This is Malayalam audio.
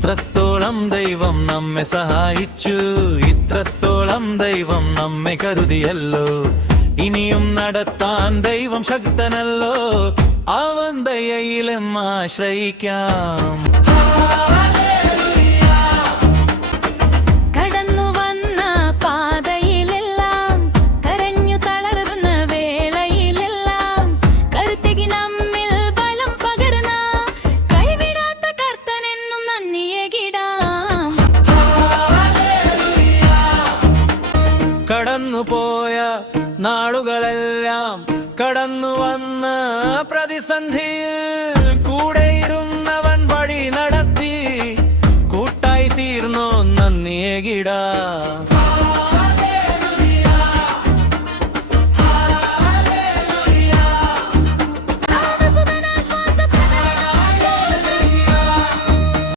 ഇത്രത്തോളം ദൈവം നമ്മെ സഹായിച്ചു, ഇത്രത്തോളം ദൈവം നമ്മെ കരുതിയല്ലോ. ഇനിയും നടത്താൻ ദൈവം ശക്തനല്ലോ, അവൻ ദയയിലും ആശ്രയിക്കാം. കടന്നുപോയ നാളുകളെല്ലാം കടന്നു വന്ന പ്രതിസന്ധിയിൽ